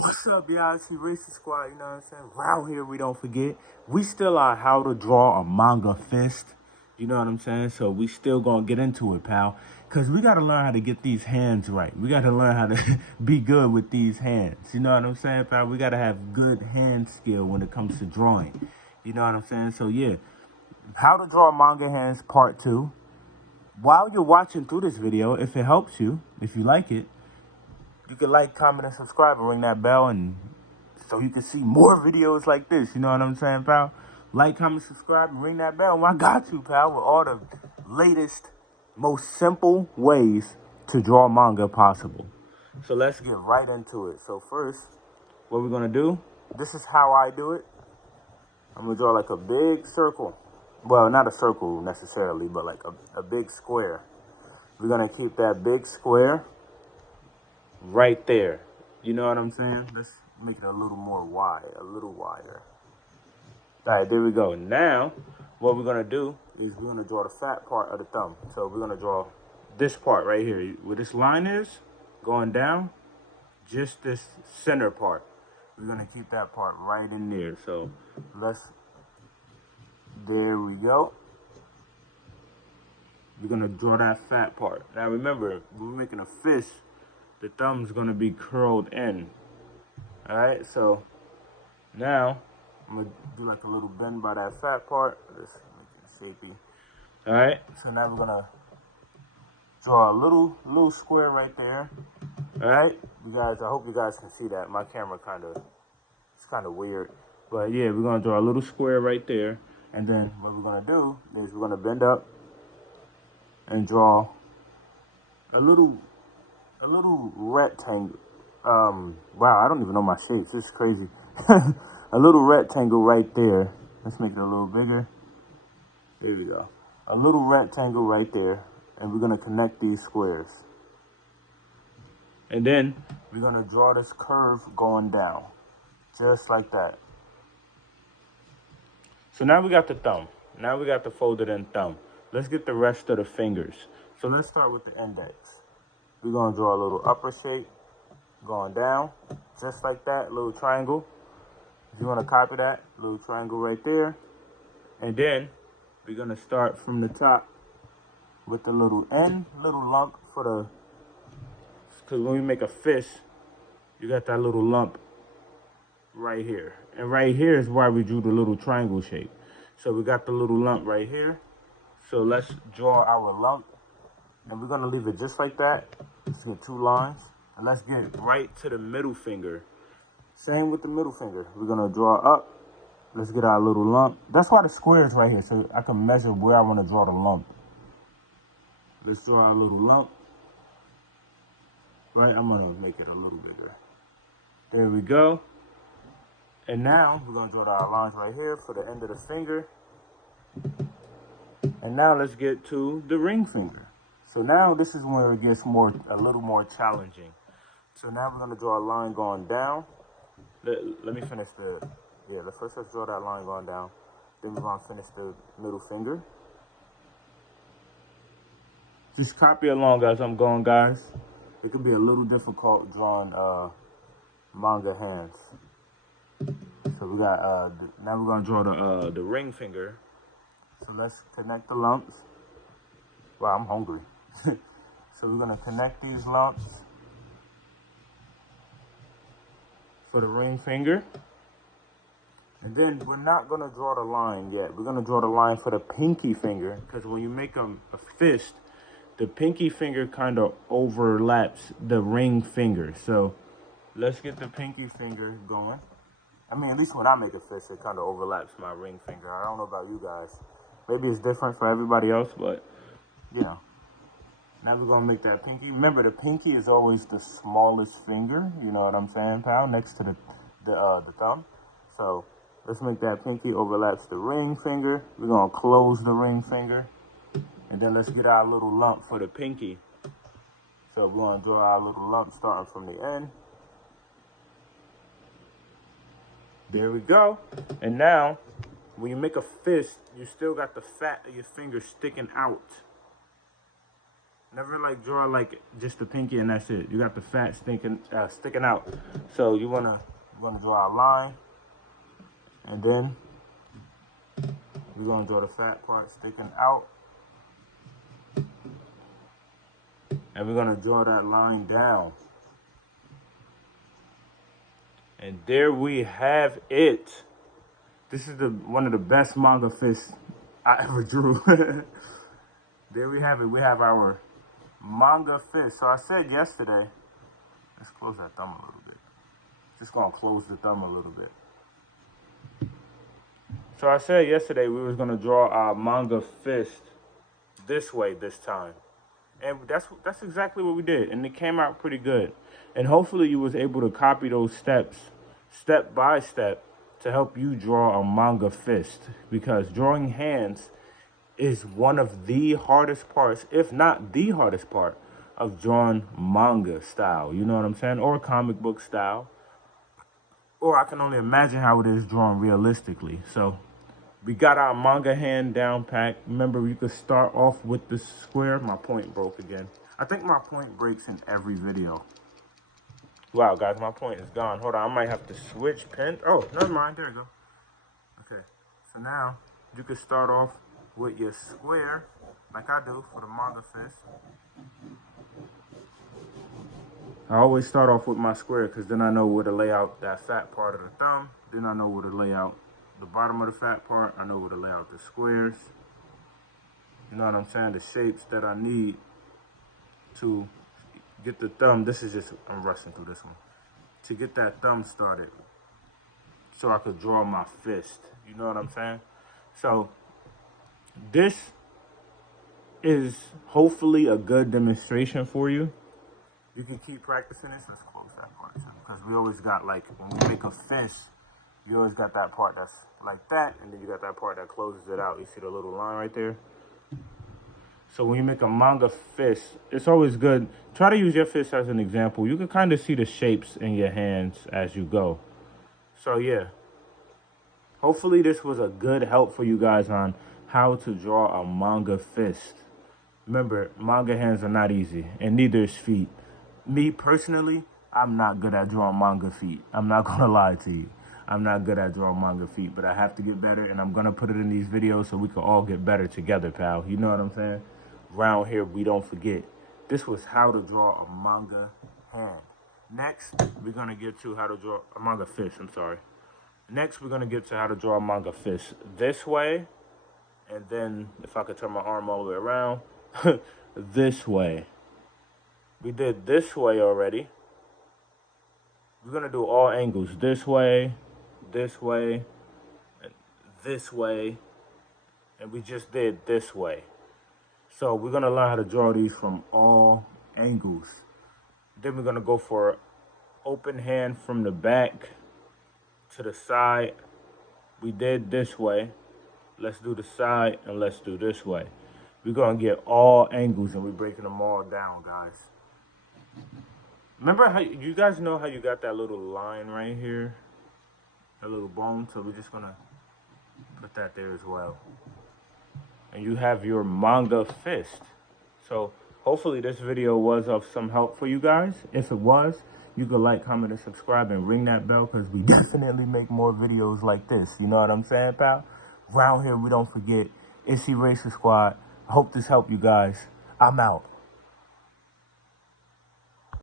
What's up, y'all? It's the Racing Squad, you know what I'm saying? Around here, we don't forget, we still are how to draw a manga fist. You know what I'm saying? So we still gonna get into it, pal. Because we gotta learn how to get these hands right. We gotta learn how to be good with these hands. You know what I'm saying, pal? We gotta have good hand skill when it comes to drawing. You know what I'm saying? So yeah, how to draw manga hands part 2. While you're watching through this video, if it helps you, if you like it, you can like, comment, and subscribe and ring that bell, and so you can see more videos like this. You know what I'm saying, pal? Like, comment, subscribe, and ring that bell. Well, I got you, pal, with all the latest, most simple ways to draw manga possible. So let's get right into it. So first, what we're gonna do, this is how I do it. I'm gonna draw like a big circle. Well, not a circle necessarily, but like a big square. We're gonna keep that big square right there. You know what I'm saying? Let's make it a little more wide, a little wider. All right, there we go. Now, what we're gonna do is we're gonna draw the fat part of the thumb. So we're gonna draw this part right here. Where this line is, going down, just this center part. We're gonna keep that part right in there. So there we go. We're gonna draw that fat part. Now remember, when we're making a fist, the thumb's gonna be curled in. All right, so now I'm gonna do like a little bend by that fat part. Let's make it shapy. All right, so now we're gonna draw a little square right there. All right, you guys, I hope you guys can see that. My camera it's kind of weird, but yeah, we're gonna draw a little square right there, and then what we're gonna do is we're gonna bend up and draw a little rectangle. Wow, I don't even know my shapes. This is crazy. A little rectangle right there. Let's make it a little bigger. There we go. A little rectangle right there, and we're gonna connect these squares. And then we're gonna draw this curve going down, just like that. So now we got the thumb. Now we got the folded in thumb. Let's get the rest of the fingers. So let's start with the index. We're gonna draw a little upper shape going down, just like that, little triangle. If you wanna copy that, little triangle right there. And then we're gonna start from the top with the little lump for the, because when we make a fist, you got that little lump right here. And right here is why we drew the little triangle shape. So we got the little lump right here. So let's draw our lump. And we're gonna leave it just like that. Let's get 2 lines. And let's get right to the middle finger. Same with the middle finger. We're gonna draw up. Let's get our little lump. That's why the square is right here, so I can measure where I wanna draw the lump. Let's draw our little lump. Right, I'm gonna make it a little bigger. There we go. And now we're gonna draw our lines right here for the end of the finger. And now let's get to the ring finger. So now this is where it gets a little more challenging. So now we're gonna draw a line going down. Let me finish let's draw that line going down. Then we're gonna finish the middle finger. Just copy along as I'm going, guys. It could be a little difficult drawing manga hands. So we got, now we're gonna draw the ring finger. So let's connect the lumps. Wow, I'm hungry. So we're gonna connect these lumps for the ring finger. And then we're not gonna draw the line yet. We're gonna draw the line for the pinky finger, because when you make a fist, the pinky finger kind of overlaps the ring finger. So let's get the pinky finger going. I mean, at least when I make a fist, it kind of overlaps my ring finger. I don't know about you guys. Maybe it's different for everybody else, but you know. Now we're gonna make that pinky. Remember, the pinky is always the smallest finger. You know what I'm saying, pal? Next to the thumb. So let's make that pinky overlaps the ring finger. We're gonna close the ring finger. And then let's get our little lump for the pinky. So we're gonna draw our little lump starting from the end. There we go. And now, when you make a fist, you still got the fat of your finger sticking out. Never like draw like just the pinky and that's it. You got the fat sticking out. So you wanna draw a line, and then we're gonna draw the fat part sticking out, and we're gonna draw that line down. And there we have it. This is one of the best manga fists I ever drew. There we have it. We have our manga fist. So I said yesterday, let's close that thumb a little bit. Just gonna close the thumb a little bit. So I said yesterday we was gonna draw our manga fist this way this time. And that's exactly what we did. And it came out pretty good. And hopefully you was able to copy those steps, step by step, to help you draw a manga fist. Because drawing hands is one of the hardest parts, if not the hardest part, of drawing manga style. You know what I'm saying? Or comic book style. Or I can only imagine how it is drawn realistically. So we got our manga hand down pat. Remember, you could start off with the square. My point broke again. I think my point breaks in every video. Wow, guys, my point is gone. Hold on, I might have to switch pen. Oh, never mind. There you go. Okay, so now you could start off with your square, like I do for the manga fist. I always start off with my square because then I know where to lay out that fat part of the thumb. Then I know where to lay out the bottom of the fat part. I know where to lay out the squares. You know what I'm saying? The shapes that I need to get the thumb. This is just, I'm rushing through this one. To get that thumb started so I could draw my fist. You know what I'm saying? So this is hopefully a good demonstration for you. You can keep practicing this. Let's close that part too. Because we always got, like, when we make a fist, you always got that part that's like that, and then you got that part that closes it out. You see the little line right there? So when you make a manga fist, it's always good. Try to use your fist as an example. You can kind of see the shapes in your hands as you go. So yeah, hopefully this was a good help for you guys on how to draw a manga fist. Remember, manga hands are not easy, and neither is feet. Me personally, I'm not good at drawing manga feet. I'm not gonna lie to you. I'm not good at drawing manga feet, but I have to get better, and I'm gonna put it in these videos so we can all get better together, pal. You know what I'm saying? Round here, we don't forget. This was how to draw a manga hand. Next, we're gonna get to how to draw a manga fist, I'm sorry. Next, we're gonna get to how to draw a manga fist this way, and then if I could turn my arm all the way around, this way. We did this way already. We're gonna do all angles. This way, and this way, and we just did this way. So we're gonna learn how to draw these from all angles. Then we're gonna go for open hand from the back to the side. We did this way. Let's do the side, and let's do this way. We're gonna get all angles, and we're breaking them all down, guys. Remember how you guys know how you got that little line right here? That little bone, so we're just gonna put that there as well. And you have your manga fist. So hopefully this video was of some help for you guys. If it was, you could like, comment, and subscribe, and ring that bell, because we definitely make more videos like this. You know what I'm saying, pal? Round here, we don't forget. It's Eraser Squad. Hope this helped you guys. I'm out.